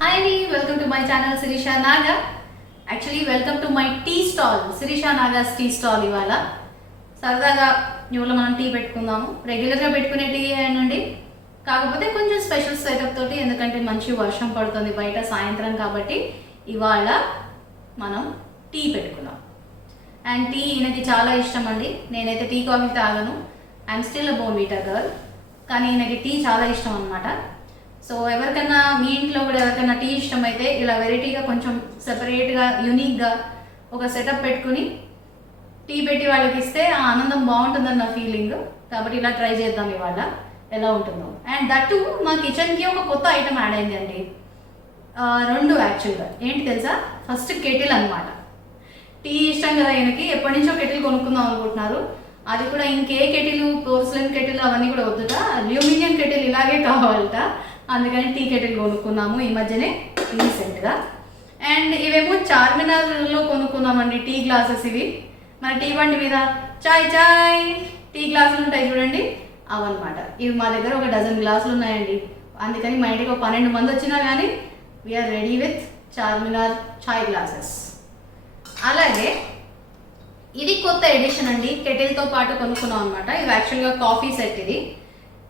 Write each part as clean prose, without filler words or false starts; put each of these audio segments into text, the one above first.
Hi, welcome to my channel Sirisha Naga. Actually, welcome to my tea stall, Sirisha Naga's tea stall. ఇవాళ సరదాగా ఇవాళ మనం tea పెట్టుకుందాము. రెగ్యులర్గా పెట్టుకునే టీ అండి, కాకపోతే కొంచెం స్పెషల్ సెటప్ తోటి, ఎందుకంటే మంచి వర్షం పడుతుంది బయట సాయంత్రం, కాబట్టి ఇవాళ మనం టీ పెట్టుకుందాం. అండ్ టీ ఈయనకి చాలా ఇష్టం అండి. నేనైతే టీ కాఫీ తాగను, I'm still a Bournvita girl, కానీ ఈయనకి టీ చాలా ఇష్టం అనమాట. సో ఎవరికైనా మీ ఇంట్లో కూడా ఎవరికైనా టీ ఇష్టం అయితే ఇలా వెరైటీగా కొంచెం సెపరేట్గా యూనిక్గా ఒక సెటప్ పెట్టుకుని టీ పెట్టి వాళ్ళకి ఇస్తే ఆ ఆనందం బాగుంటుందని నా ఫీలింగ్. కాబట్టి ఇలా ట్రై చేద్దాం ఇవాళ ఎలా ఉంటుందో. అండ్ దట్టు మా కిచెన్కి ఒక కొత్త ఐటమ్ యాడ్ అయింది అండి, రెండు యాక్చువల్గా. ఏంటి తెలుసా? ఫస్ట్ కెటిల్ అనమాట. టీ ఇష్టం కదా ఈయనకి, ఎప్పటి నుంచో కెటిల్ కొనుక్కుందాం అనుకుంటున్నారు. అది కూడా ఇంకే కెటిల్, పోర్సిలిన్ కెటిల్ అవన్నీ కూడా వద్దుట, అల్యూమినియం కెటిల్ ఇలాగే కావాలట. అందుకని టీ కెటిల్ కొనుక్కున్నాము ఈ మధ్యనే రీసెంట్గా. అండ్ ఇవేమో చార్మినార్లో కొనుక్కున్నామండి టీ గ్లాసెస్. ఇవి మన టీ బండి మీద చాయ్ చాయ్ టీ గ్లాసులు ఉంటాయి చూడండి, అవన్నమాట. ఇవి మా దగ్గర ఒక డజన్ గ్లాసులు ఉన్నాయండి. అందుకని మా ఇంటికి ఒక 12 మంది వచ్చినా కానీ we are ready with Charminar chai glasses. అలాగే ఇది కొత్త ఎడిషన్ అండి, కెటిల్తో పాటు కొనుక్కున్నాం అనమాట. ఇది యాక్చువల్గా కాఫీ సెట్ ఇది,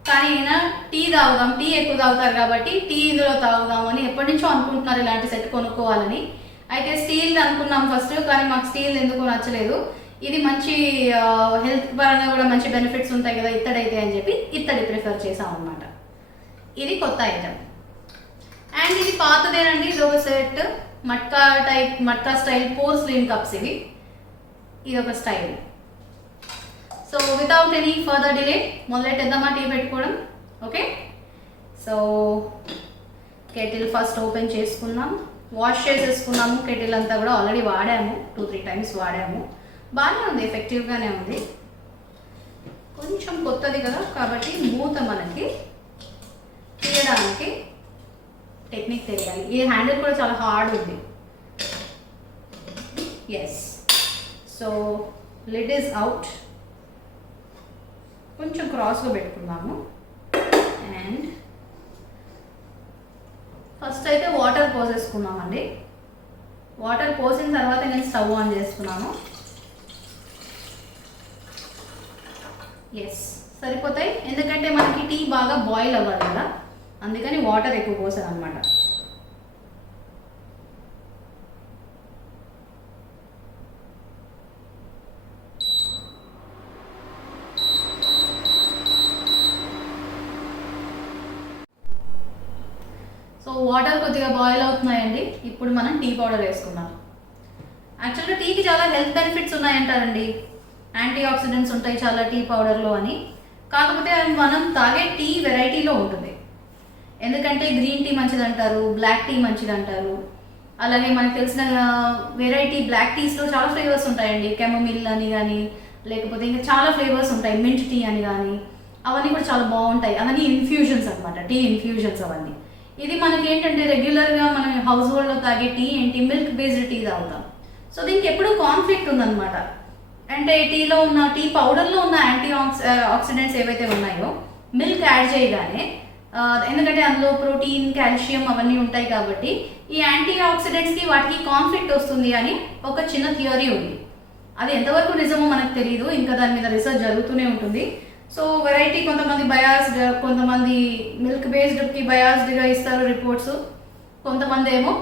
కానీ ఈయన టీ తాగుదాం, టీ ఎక్కువ తాగుతారు కాబట్టి టీ ఇందులో తాగుదామని ఎప్పటి నుంచో అనుకుంటున్నారు ఇలాంటి సెట్ కొనుక్కోవాలని. అయితే స్టీల్ అనుకున్నాం ఫస్ట్, కానీ మాకు స్టీల్ ఎందుకు నచ్చలేదు. ఇది మంచి హెల్త్ పరంగా కూడా మంచి బెనిఫిట్స్ ఉంటాయి కదా ఇత్తడైతే అని చెప్పి ఇత్తడి ప్రిఫర్ చేసాం అనమాట. ఇది కొత్త ఐటమ్. అండ్ ఇది పాతదేనండి, ఇది ఒక set matka style porcelain cups ఇవి. ఇది ఒక style. So without any further delay మొదలెట్టేద్దామా టీ పెట్టుకోవడం. Okay, so kettle first open చేసుకుందాం. వాష్ చేసేసుకున్నాము. కెటిల్ అంతా కూడా ఆల్రెడీ వాడాము, 2-3 టైమ్స్ వాడాము. బాగానే ఉంది, ఎఫెక్టివ్గానే ఉంది. కొంచెం కొత్తది కదా కాబట్టి మూత మనకి తీయడానికి టెక్నిక్ తెలియాలి. ఈ హ్యాండిల్ కూడా చాలా హార్డ్ ఉంది. Yes, so lid is out. కొంచెం క్రాస్గా పెట్టుకుందాము. అండ్ ఫస్ట్ అయితే వాటర్ పోసేసుకున్నామండి. వాటర్ పోసిన తర్వాత నేను స్టవ్ ఆన్ చేసుకున్నాను. ఎస్, సరిపోతాయి, ఎందుకంటే మనకి టీ బాగా బాయిల్ అవ్వాలి కదా, అందుకని వాటర్ ఎక్కువ పోసాను అనమాట. సో వాటర్ కొద్దిగా బాయిల్ అవుతున్నాయండి. ఇప్పుడు మనం టీ పౌడర్ వేసుకుందాం. యాక్చువల్గా టీకి చాలా హెల్త్ బెనిఫిట్స్ ఉన్నాయంటారండి, యాంటీ ఆక్సిడెంట్స్ ఉంటాయి చాలా టీ పౌడర్లో అని. కాకపోతే అది మనం తాగే టీ వెరైటీలో ఉంటుంది. ఎందుకంటే గ్రీన్ టీ మంచిది అంటారు, బ్లాక్ టీ మంచిది అంటారు. అలాగే మనకు తెలిసిన వెరైటీ బ్లాక్ టీస్లో చాలా ఫ్లేవర్స్ ఉంటాయండి, కెమమిల్ అని కానీ, లేకపోతే ఇంకా చాలా ఫ్లేవర్స్ ఉంటాయి, మింట్ టీ అని కానీ, అవన్నీ కూడా చాలా బాగుంటాయి. అవన్నీ ఇన్ఫ్యూజన్స్ అనమాట, టీ ఇన్ఫ్యూజన్స్ అవన్నీ. ఇది మనకి ఏంటంటే రెగ్యులర్గా మనం హౌస్ హోల్డ్లో తాగే టీ ఏంటి, మిల్క్ బేస్డ్ టీ తాగుతాం. సో దీనికి ఎప్పుడూ కాన్ఫ్లిక్ట్ ఉందన్నమాట. అంటే టీలో ఉన్న, టీ పౌడర్లో ఉన్న యాంటీ ఆక్సిడెంట్స్ ఏవైతే ఉన్నాయో మిల్క్ యాడ్ చేయగానే, ఎందుకంటే అందులో ప్రోటీన్, కాల్షియం అవన్నీ ఉంటాయి కాబట్టి ఈ యాంటీ ఆక్సిడెంట్స్కి వాటికి కాన్ఫ్లిక్ట్ వస్తుంది అని ఒక చిన్న థియరీ ఉంది. అది ఎంతవరకు నిజమో మనకు తెలియదు, ఇంకా దాని మీద రీసెర్చ్ జరుగుతూనే ఉంటుంది. సో వెరైటీ కొంతమంది బయాస్డ్, కొంతమంది మిల్క్ బేస్డ్కి బయాస్డ్గా ఇస్తారు రిపోర్ట్స్, కొంతమంది ఏమో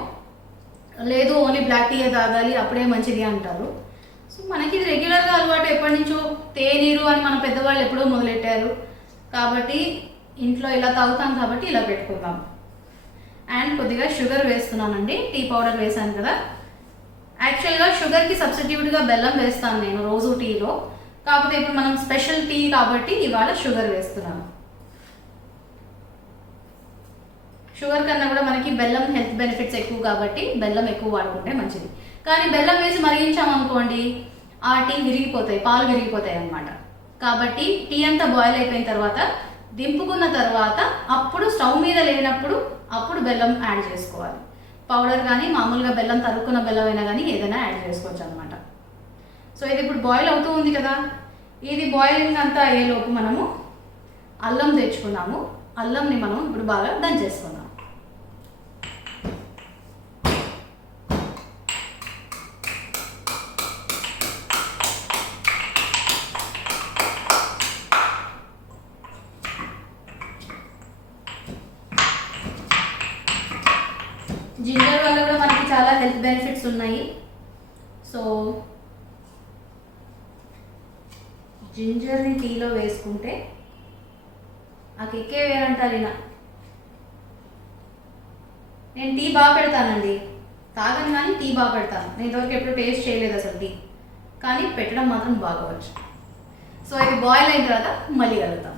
లేదు ఓన్లీ బ్లాక్ టీ తాగాలి అప్పుడే మంచిది అంటారు. సో మనకి ఇది రెగ్యులర్గా అలవాటు, ఎప్పటి నుంచో తేనీరు అని మన పెద్దవాళ్ళు ఎప్పుడో మొదలెట్టారు కాబట్టి ఇంట్లో ఇలా తాగుతాం కాబట్టి ఇలా పెట్టుకుందాం. అండ్ కొద్దిగా షుగర్ వేస్తున్నానండి, టీ పౌడర్ వేసాను కదా. యాక్చువల్గా షుగర్కి సబ్స్టిట్యూట్గా బెల్లం వేస్తాను నేను రోజు టీలో, కాకపోతే ఇప్పుడు మనం స్పెషల్ టీ కాబట్టి ఇవాళ షుగర్ వేస్తున్నాను. షుగర్ కన్నా కూడా మనకి బెల్లం హెల్త్ బెనిఫిట్స్ ఎక్కువ కాబట్టి బెల్లం ఎక్కువ వాడుకుంటే మంచిది. కానీ బెల్లం వేసి మరిగించామనుకోండి ఆ టీ విరిగిపోతాయి, పాలు విరిగిపోతాయి అన్నమాట. కాబట్టి టీ అంతా బాయిల్ అయిపోయిన తర్వాత దింపుకున్న తర్వాత అప్పుడు స్టవ్ మీద లేనప్పుడు అప్పుడు బెల్లం యాడ్ చేసుకోవాలి. పౌడర్ కానీ మామూలుగా బెల్లం తరుక్కున్న బెల్లం అయినా కానీ ఏదైనా యాడ్ చేసుకోవచ్చు అనమాట. సో ఇది ఇప్పుడు బాయిల్ అవుతూ ఉంది కదా, ఇది బాయిలింగ్ అంతా అయ్యేలోపు మనము అల్లం తెచ్చుకున్నాము. అల్లంని మనం ఇప్పుడు బాగా దంచేసుకుందాం. హెల్త్ బెనిఫిట్స్ ఉన్నాయి. సో జింజర్ని టీలో వేసుకుంటే ఆ కిక్కే వేరంటారు. నేను టీ బాగా పెడతానండి, తాగను కానీ టీ బాగా పెడతాను. నేను ఇంతవరకు ఎప్పుడు టేస్ట్ చేయలేదు అసలు టీ, కానీ పెట్టడం మాత్రం బాగా వచ్చు. సో ఇది బాయిల్ అయిన తర్వాత మళ్ళీ కలుగుతాం.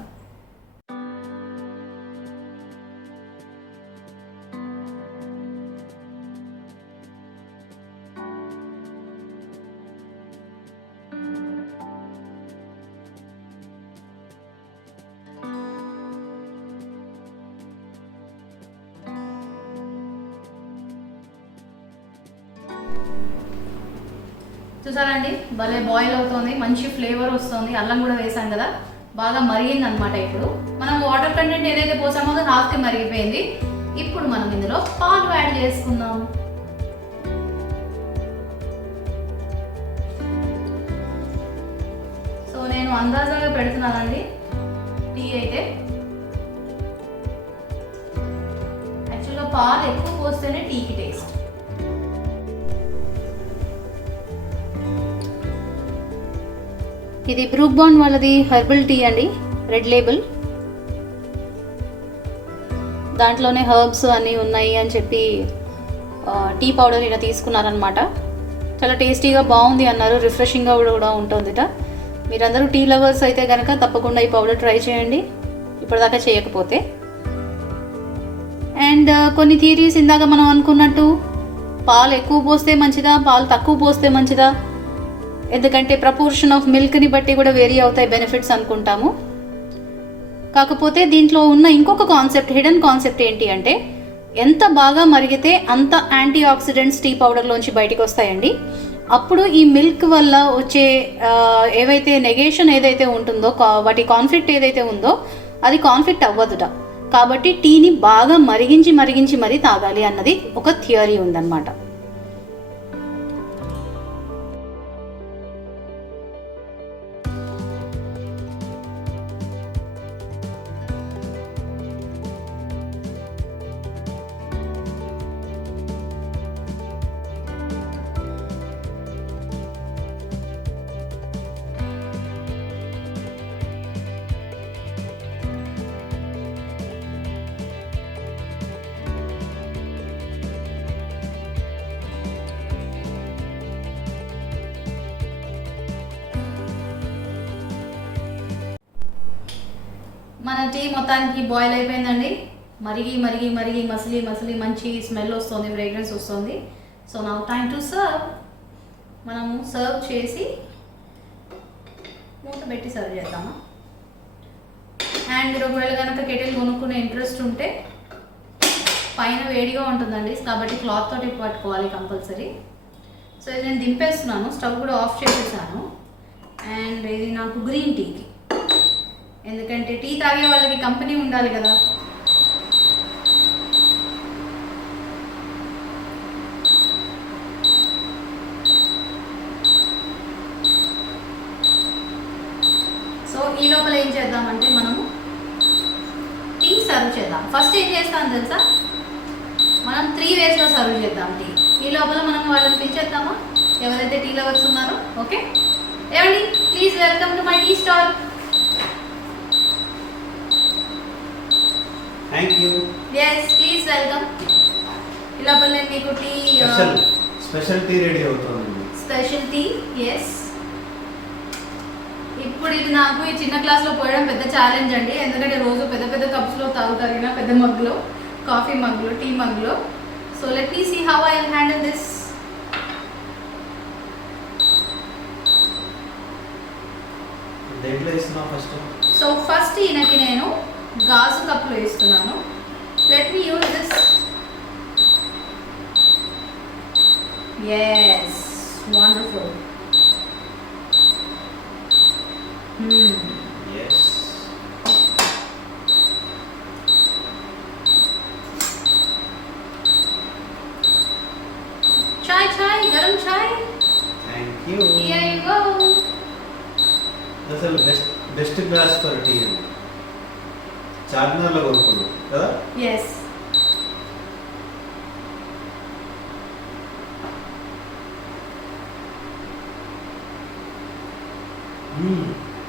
చూసారండి, భలే బాయిల్ అవుతుంది, మంచి ఫ్లేవర్ వస్తుంది. అల్లం కూడా వేసాం కదా, బాగా మరిగింది అనమాట. ఇప్పుడు మనం వాటర్ కంటెంట్ ఏదైతే పోసామో అది హాఫ్కి మరిగిపోయింది. ఇప్పుడు మనం ఇందులో పాలు యాడ్ చేసుకుందాం. సో నేను అందాజాగా పెడుతున్నానండి టీ అయితే. యాక్చువల్గా పాలు ఎక్కువ పోస్తేనే టీకి టేస్ట్. ఇది బ్రూక్ బాండ్ వాళ్ళది హెర్బల్ టీ అండి, రెడ్ లేబుల్. దాంట్లోనే హర్బ్స్ అన్నీ ఉన్నాయి అని చెప్పి టీ పౌడర్ ఇలా తీసుకున్నారనమాట. చాలా టేస్టీగా బాగుంది అన్నారు, రిఫ్రెషింగ్గా కూడా ఉంటుందిట. మీరందరూ టీ లవర్స్ అయితే కనుక తప్పకుండా ఈ పౌడర్ ట్రై చేయండి, ఇప్పటిదాకా చేయకపోతే. అండ్ కొన్ని థియరీస్ ఇందాక మనం అనుకున్నట్టు పాలు ఎక్కువ పోస్తే మంచిదా, పాలు తక్కువ పోస్తే మంచిదా, ఎందుకంటే ప్రపోర్షన్ ఆఫ్ మిల్క్ని బట్టి కూడా వేరీ అవుతాయి బెనిఫిట్స్ అనుకుంటాము. కాకపోతే దీంట్లో ఉన్న ఇంకొక కాన్సెప్ట్, హిడెన్ కాన్సెప్ట్ ఏంటి అంటే, ఎంత బాగా మరిగితే అంత యాంటీ ఆక్సిడెంట్స్ టీ పౌడర్లోంచి బయటకు వస్తాయండి. అప్పుడు ఈ మిల్క్ వల్ల వచ్చే ఏవైతే నెగేషన్ ఏదైతే ఉంటుందో, వాటి కాన్ఫ్లిక్ట్ ఏదైతే ఉందో అది కాన్ఫ్లిక్ట్ అవ్వదుట. కాబట్టి టీని బాగా మరిగించి మరీ తాగాలి అన్నది ఒక థియరీ ఉందన్నమాట. మన టీ మొత్తానికి బాయిల్ అయిపోయిందండి. మరిగి మసిలి మంచి స్మెల్ వస్తుంది, ఫ్రేగ్రెన్స్ వస్తుంది. So now time to serve. మనము సర్వ్ చేసి మూత పెట్టి సర్వ్ చేద్దామా. అండ్ మీరు ఒకవేళ కనుక కెటిల్ కొనుక్కునే ఇంట్రెస్ట్ ఉంటే పైన వేడిగా ఉంటుందండి, కాబట్టి క్లాత్ తోటి పట్టుకోవాలి కంపల్సరీ. సో ఇది నేను దింపేస్తున్నాను, స్టవ్ కూడా ఆఫ్ చేసేసాను. అండ్ ఇది నాకు గ్రీన్ టీకి, ఎందుకంటే టీ తాగే వాళ్ళకి కంపెనీ ఉండాలి కదా. సో ఈ లోపల ఏం చేద్దామంటే మనము టీ సర్వ్ చేద్దాం. ఫస్ట్ ఏం చేస్తాం తెలుసా, మనం 3 వేస్లో సర్వ్ చేద్దాం టీ. ఈ లోపల మనం వాళ్ళని పిలిచేద్దామా, ఎవరైతే టీ లవర్స్ ఉన్నారో. ఓకే, ఏమండి, please welcome to my tea stall. Thank you. Yes, please welcome. ఇలా పల్లె మీకు టీ స్పెషల్ టీ రెడీ అవుతుంది. Special tea, yes. ఇప్పుడు ఇది నాకు ఈ చిన్న గ్లాస్లో పోయడం పెద్ద ఛాలెంజ్ అండి, ఎందుకంటే రోజు పెద్ద కప్స్లో తాగుతారు కదా, పెద్ద మగ్గులో, కాఫీ మగ్గులో, టీ మగ్గులో. So let me see how I will handle this. దేంట్లో ఇస్తున్నావు ఫస్ట్? సో ఫస్ట్ ఈయనకి నేను గాజు కప్పులో వేస్తున్నాను. Let me use this. yes, wonderful. yes. chai garam chai. Thank you. Here you go. అసలు బెస్ట్ గ్లాస్ ఫర్ టీ అని చార్మినార్లో కొనుక్కున్నాం కదా. yes.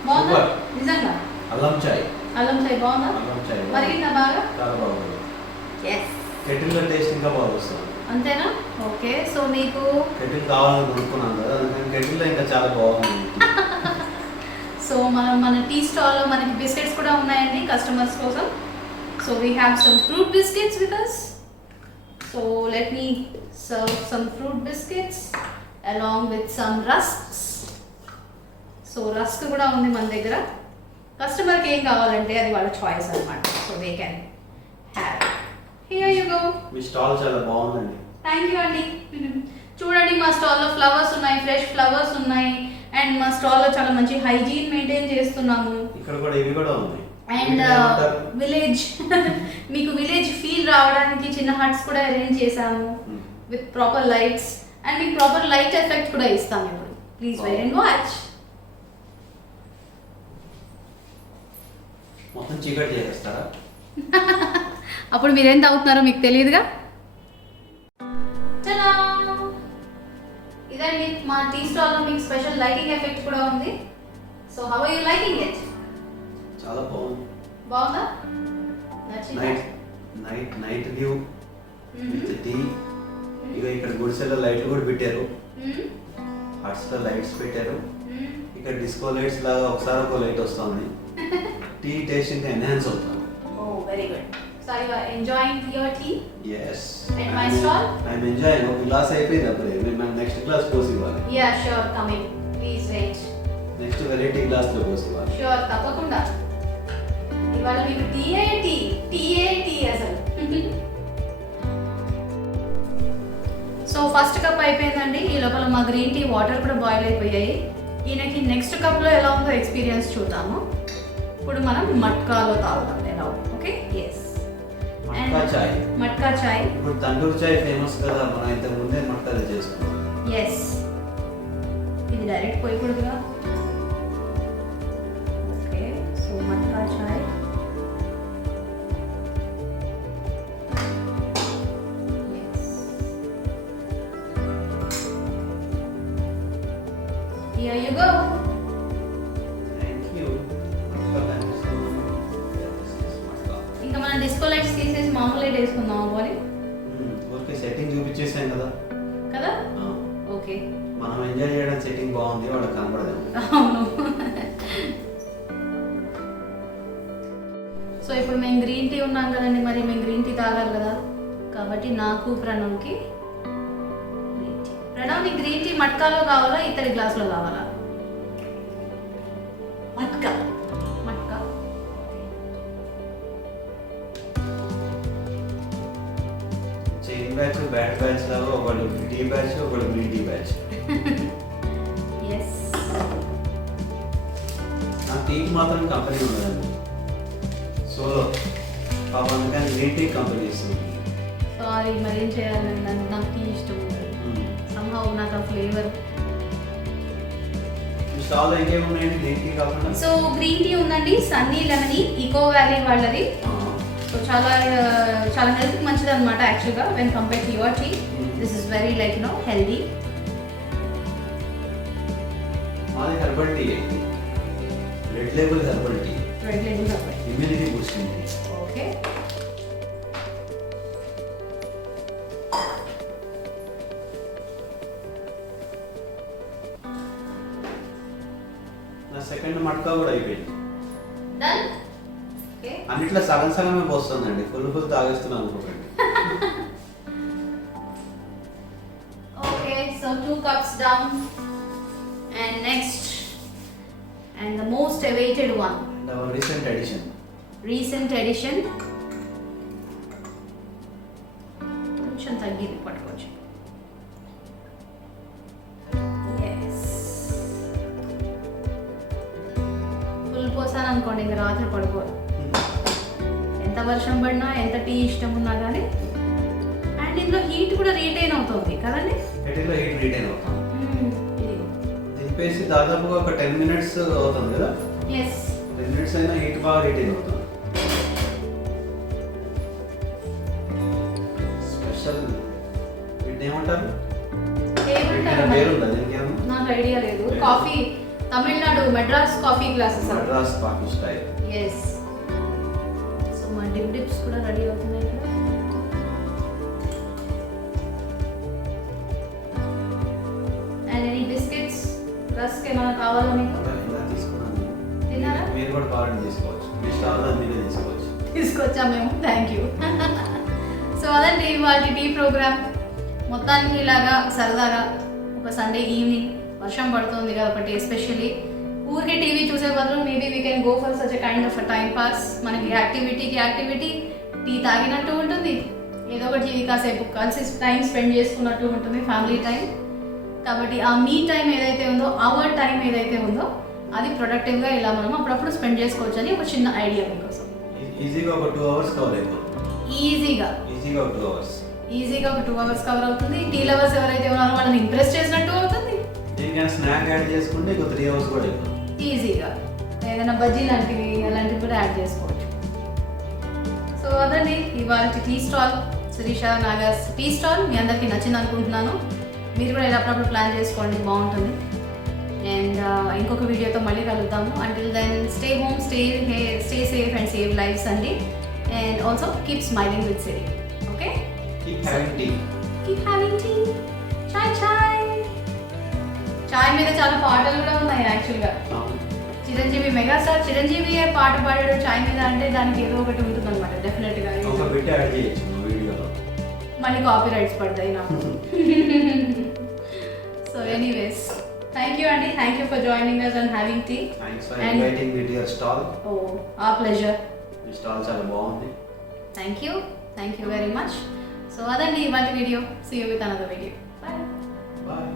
బాగుందా సూపర్. నిజంగా? అల్లం చాయ్. అల్లం చాయ్ బాగుందా? అల్లం చాయ్ మరిగిందా బాగా? చాలా బాగుంది. ఎస్. కెటిల్లో టేస్ట్ ఇంకా బాగా వస్తుంది. అంతేనా? ఓకే. సో మీకు కెటిల్ కావాలని కొనుక్కున్నాను కదా, అందుకని కెటిల్లో ఇంకా చాలా బాగుంది. సో మన టీ స్టాల్లో మనకి బిస్కెట్స్ కూడా ఉన్నాయండి కస్టమర్స్ కోసం. So we have some fruit biscuits with us. So let me serve some fruit biscuits along with some rusks. So rusk కూడా ఉంది మన దగ్గర. కస్టమర్కి ఏం కావాలంటే అది వాళ్ళ చాయిస్ అన్నమాట. So they can have. Here you go. Me stall చాలా బాగుందండి. థ్యాంక్ యూ అండి. చూడండి మా స్టాల్లో ఫ్లవర్స్ ఉన్నాయి, ఫ్రెష్ ఫ్లవర్స్ ఉన్నాయి. అండ్ మా స్టాల్లో చాలా మంచి హైజీన్ మెయింటైన్ చేస్తున్నాము. ఇక్కడ కూడా ఇవి కూడా ఉన్నాయి. అండ్ విలేజ్ మీకు విలేజ్ ఫీల్ రావడానికి చిన్న హట్స్ కూడా అరేంజ్ చేశాము విత్ ప్రాపర్ లైట్స్. అండ్ మీకు ప్రాపర్ లైట్ ఎఫెక్ట్ కూడా ఇస్తాము ఇప్పుడు. Please wait and watch. మొత్తం చీకటి చేసేస్తారా? అప్పుడు మీరేం తాగుతున్నారో మీకు తెలియదుగా. ఇదండి మా టీ స్టాల్లో మీకు స్పెషల్ లైటింగ్ ఎఫెక్ట్ కూడా ఉంది. So how are you liking it? చాలా బాగుంది. బాగుందా? నచ్చిందా? Night view with tea. ఇక ఇక్కడ గుడిసెలో లైట్లు కూడా పెట్టారు, హట్స్ లో లైట్స్ పెట్టారు. ఇక్కడ డిస్కో లైట్స్ లాగా ఒకసారి ఒక లైట్ వస్తుంది. టీ టేస్ట్ ఇంకా ఎన్హాన్స్ అవుతుంది. Oh, very good. So you are enjoying your tea? Yes. At my stall? I'm enjoying. ఒక గ్లాస్ అయిపోయింది అప్పుడే. మేము నెక్స్ట్ గ్లాస్ పోసి ఇవ్వాలి. Yeah, sure, coming. Please wait. Next variety glass లో పోసి ఇవ్వాలి. Sure, తప్పకుండా. ఇవాళ మీకు టీ అసలు. సో ఫస్ట్ కప్ అయిపోయిందండి. ఈ లోపల మా గ్రీన్ టీ వాటర్ కూడా బాయిల్ అయిపోయాయి. ఈయనకి నెక్స్ట్ కప్లో ఎలా ఉందో ఎక్స్పీరియన్స్ చూద్దాము. ఇప్పుడు మనం మట్కాలో తాగుతాం ఎలా. ఓకే. ఎస్. మట్కా చాయ్. మట్కా చాయ్. ఇప్పుడు తందూరి చాయ్ ఫేమస్ కదా, మనం ఇంతకు ముందే మట్కాలో చేసుకున్నాం. ఎస్. ఇది డైరెక్ట్ పోయకూడదుగా. Okay. So matka chai. Here you go. Thank you. Matka thank you so much. This is matka. ఇంకా మనం డిస్కో లైట్స్ తీసేసి మామూలు లైట్ వేసుకుందాం పోనీ. ఓకే, సెట్టింగ్ చూపించేసాం కదా. కదా? ఆ, ఓకే. మనం ఎంజాయ్ చేయడం సెట్టింగ్ బాగుంది, వాళ్ళకి కనపడదేమో. అవును. సో ఇప్పుడు మేము గ్రీన్ టీ ఉన్నాం కదండి, మరి మేము గ్రీన్ టీ తాగాలి కదా. కాబట్టి నాకు ప్రణవ్కి గ్రీన్ టీ. ప్రణవ్ నీకు గ్రీన్ టీ మట్కాలో కావాలా ఇతడి గ్లాస్లో కావాలా? Matka. Matka. Chain batch, bat batch లాగా ఒకళ్ళు టీ బ్యాచ్, ఒకళ్ళు గ్రీన్ టీ బ్యాచ్. ఎస్. నా టీకి మాత్రం కంపెనీ ఉండదండి, సోలో. పాప అందుకని గ్రీన్ టీ కంపెనీ ఇస్తుంది. సారీ, మరి ఏం చేయాలండి, నాకు టీ ఇష్టం ఉండదు. సంహౌ నాకు ఆ ఫ్లేవర్. ఈ స్టాల్లో ఇంకేమున్నాయండి గ్రీన్ టీ కాకుండా? సో గ్రీన్ టీ ఉందండి, సన్నీ లెమనీ, ఈకో వ్యాలీ వాళ్ళది. సో చాలా చాలా హెల్త్కి మంచిది అనమాట యాక్చువల్గా when compare to your tea. This is very like healthy. మాది herbal tea, red label herbal tea. Red label herbal. Immunity boosting tea. Okay. నా సెకండ్ మట్కా కూడా అయిపోయింది. డన్. ఓకే. అన్నిట్లో సగం సగమే పోస్తుందండి, ఫుల్ తాగేస్తున్నాను అనుకోకండి. Okay, so 2 cups down. And next, and the most awaited one. And our recent addition. Recent edition. కొంచెం తగ్గింది, పట్టుకోవచ్చు. ఎస్. ఫుల్ పోసాను అనుకోండి, ఇంకా రాత్రి పడుకోరు. ఎంత వర్షం పడినా, ఎంత టీ ఇష్టం ఉన్నా కానీ. అండ్ ఇందులో హీట్ కూడా రీటైన్ అవుతుంది కదండి. కెటిల్లో హీట్ రిటైన్ అవుతుంది. దింపేసి దాదాపుగా ఒక 10 minutes అవుతుంది కదా. ఎస్. 10 minutes అయినా హీట్ బాగా రిటైన్ అవుతుంది. స్పెషల్ వీటిని ఏమంటారు? ఏమంటారు? పేరు ఉందా దీనికి ఏమన్నా? నాకు ఐడియా లేదు. Coffee Tamil Nadu Madras coffee glasses. Madras coffee style. Yes. So మా డిప్స్ కూడా రెడీ అవుతున్నాయి కదా. అండ్ ఎనీ బిస్కెట్స్, రస్క్ ఏమైనా కావాలా మీకు? ఇలా తీసుకున్నాను. తిన్నారా? మీరు కూడా కావాలని తీసుకోవచ్చు, మీ స్టాల్లో మీరే తీసుకోవచ్చు. తీసుకొచ్చాం మేము. Thank you. సో అదండి ఇవాళ టీ ప్రోగ్రామ్. మొత్తానికి ఇలాగా సరదాగా ఒక సండే ఈవినింగ్, వర్షం పడుతుంది కాబట్టి ఎస్పెషల్లీ ఊరికే టీవీ చూసే బదులు maybe we can go for such a kind of a time pass. మనకి యాక్టివిటీ, టీ తాగినట్టు ఉంటుంది, ఏదో ఒకటి కాసేపు కలిసి టైం స్పెండ్ చేసుకున్నట్టు ఉంటుంది, ఫ్యామిలీ టైం. కాబట్టి ఆ మీ టైం ఏదైతే ఉందో, అవర్ టైం ఏదైతే ఉందో అది ప్రొడక్టివ్గా ఇలా మనం అప్పుడప్పుడు స్పెండ్ చేసుకోవచ్చు అని ఒక చిన్న ఐడియా మీకోసం. ఈజీగా ఒక 2 hours కవర్ అయిపోతుంది. ఈజీగా ఒక 2 hours కవర్ అవుతుంది. టీ లవర్స్ ఎవరైతే ఉన్నారో వాళ్ళని ఇంప్రెస్ చేసినట్టు అవుతుంది. దీనికైనా స్నాక్ యాడ్ చేసుకుంటే ఇంకో 3 hours కూడా అయిపోతుంది ఈజీగా. ఏదైనా బజ్జీ లాంటివి అలాంటివి కూడా యాడ్ చేసుకోవచ్చు. సో అదండి ఇవాళ tea stall, Sirisha Naga's tea stall. మీ అందరికీ నచ్చింది అనుకుంటున్నాను. మీరు కూడా ఇలా అప్పుడప్పుడు ప్లాన్ చేసుకోండి, బాగుంటుంది. అండ్ ఇంకొక వీడియోతో మళ్ళీ కలుద్దాము. Until then stay home, stay safe and save lives అండి. And also keep smiling with Siri. Okay, keep having tea. చాయ్ మీద చాలా పాటలు కూడా ఉన్నాయి యాక్చువల్గా. చిరంజీవి, మెగాస్టార్ చిరంజీవి పాట పాడాడు చాయ్ మీద అంటే దానికి ఏదో ఒకటి ఉంటుంది అనమాట డెఫినెట్గా. మళ్ళీ కాపీ రైట్స్ పడతాయి నాకు. సో ఎనీవేస్, థ్యాంక్ యూ అండి. Thank you for joining us and having tea. Thanks for inviting me to your stall. Oh, our pleasure. ఈ స్టాల్ చాలా బాగుంది. Thank you very much. So అదండి ఇవాళ video. See you with another video. Bye. Bye.